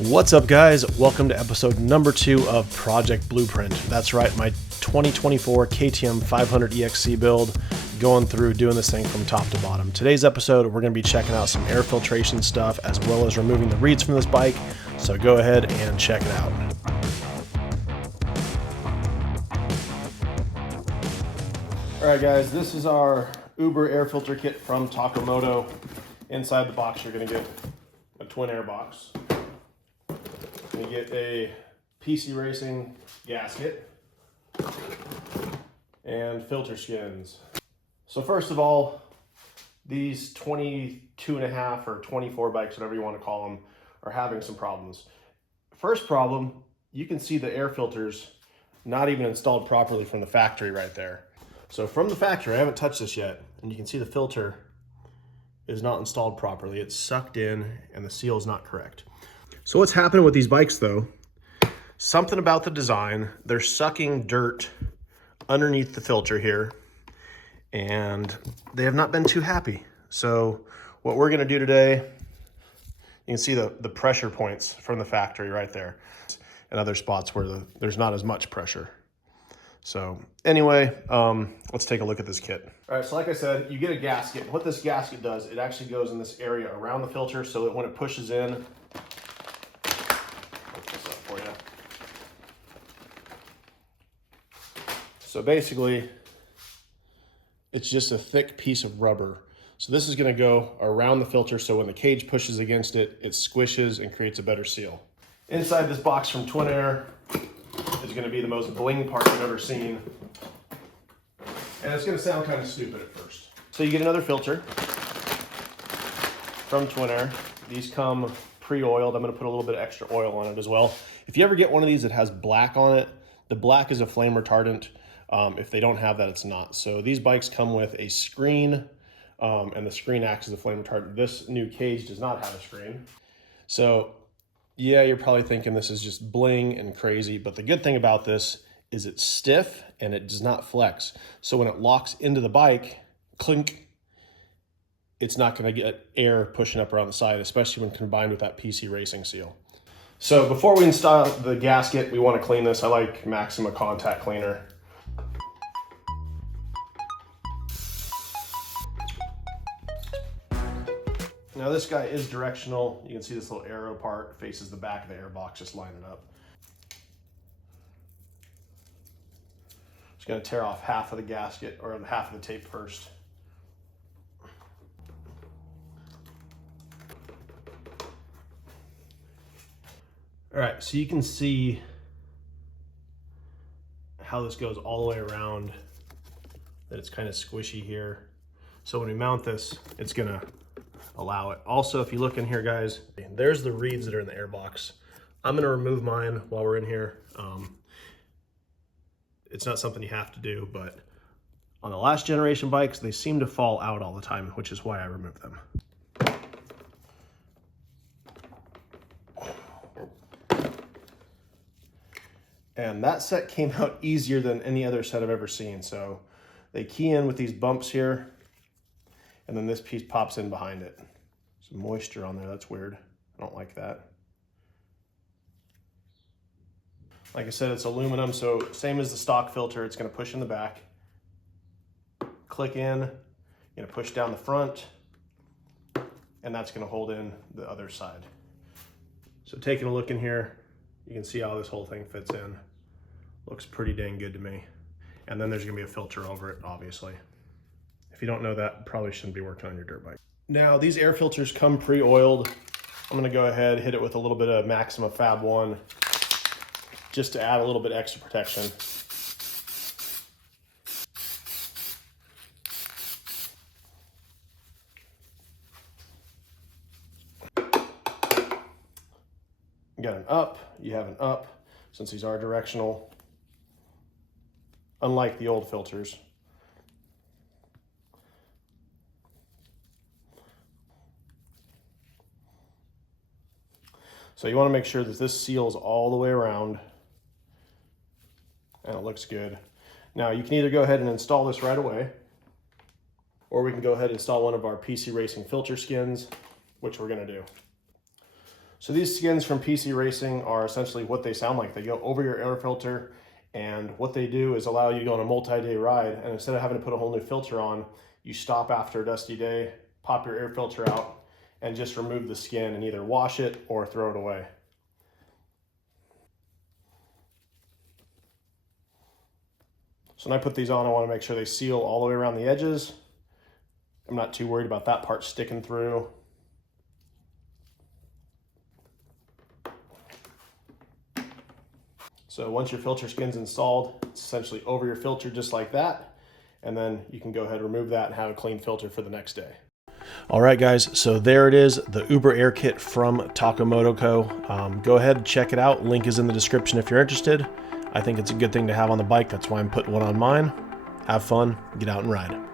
What's up, guys? Welcome to episode number 2 of Project Blueprint. That's right, my 2024 KTM 500 EXC build, going through doing this thing from top to bottom. Today's episode, we're going to be checking out some air filtration stuff as well as removing the reeds from this bike. So go ahead and check it out. All right, guys, this is our Uber air filter kit from Takamoto. Inside the box, you're going to get a twin air box. You get a PC Racing gasket and filter skins. So first of all, these 22.5 or 24 bikes, whatever you want to call them, are having some problems. First problem, you can see the air filters not even installed properly from the factory right there. So from the factory, I haven't touched this yet, and you can see the filter is not installed properly. It's sucked in and the seal is not correct. So what's happening with these bikes though, something about the design, they're sucking dirt underneath the filter here and they have not been too happy. So what we're gonna do today, you can see the pressure points from the factory right there and other spots where there's not as much pressure. So anyway, let's take a look at this kit. All right, so like I said, you get a gasket. What this gasket does, it actually goes in this area around the filter so that when it pushes in, so basically, it's just a thick piece of rubber. So this is gonna go around the filter so when the cage pushes against it, it squishes and creates a better seal. Inside this box from Twin Air is gonna be the most bling part you've ever seen. And it's gonna sound kind of stupid at first. So you get another filter from Twin Air. These come pre-oiled. I'm gonna put a little bit of extra oil on it as well. If you ever get one of these that has black on it, the black is a flame retardant. If they don't have that, it's not. So these bikes come with a screen, and the screen acts as a flame retardant. This new cage does not have a screen. So yeah, you're probably thinking this is just bling and crazy, but the good thing about this is it's stiff and it does not flex. So when it locks into the bike, clink, it's not gonna get air pushing up around the side, especially when combined with that PC Racing seal. So before we install the gasket, we wanna clean this. I like Maxima contact cleaner. Now this guy is directional. You can see this little arrow part faces the back of the air box, just line it up. Just gonna tear off half of the gasket or half of the tape first. All right, so you can see how this goes all the way around, that it's kind of squishy here. So when we mount this, it's gonna allow it. Also, if you look in here, guys, there's the reeds that are in the air box. I'm gonna remove mine while we're in here. It's not something you have to do, but on the last generation bikes, they seem to fall out all the time, which is why I removed them. And that set came out easier than any other set I've ever seen. So they key in with these bumps here, and then this piece pops in behind it. Some moisture on there, that's weird. I don't like that. Like I said, it's aluminum, so same as the stock filter, it's gonna push in the back, click in, you're gonna push down the front, and that's gonna hold in the other side. So taking a look in here, you can see how this whole thing fits in. Looks pretty dang good to me. And then there's gonna be a filter over it, obviously. If you don't know that, probably shouldn't be working on your dirt bike. Now, these air filters come pre-oiled. I'm gonna go ahead, hit it with a little bit of Maxima Fab 1, just to add a little bit extra protection. You got an up, you have an up, since these are directional, unlike the old filters. So you want to make sure that this seals all the way around and it looks good. Now you can either go ahead and install this right away, or we can go ahead and install one of our PC Racing filter skins, which we're going to do. So these skins from PC Racing are essentially what they sound like. They go over your air filter, and what they do is allow you to go on a multi-day ride, and instead of having to put a whole new filter on, you stop after a dusty day, pop your air filter out, and just remove the skin and either wash it or throw it away. So when I put these on, I want to make sure they seal all the way around the edges. I'm not too worried about that part sticking through. So once your filter skin's installed, it's essentially over your filter just like that. And then you can go ahead and remove that and have a clean filter for the next day. All right, guys, so there it is, the Uber Air Kit from Takamoto Co. Go ahead and check it out. Link is in the description if you're interested. I think it's a good thing to have on the bike. That's why I'm putting one on mine. Have fun, get out and ride.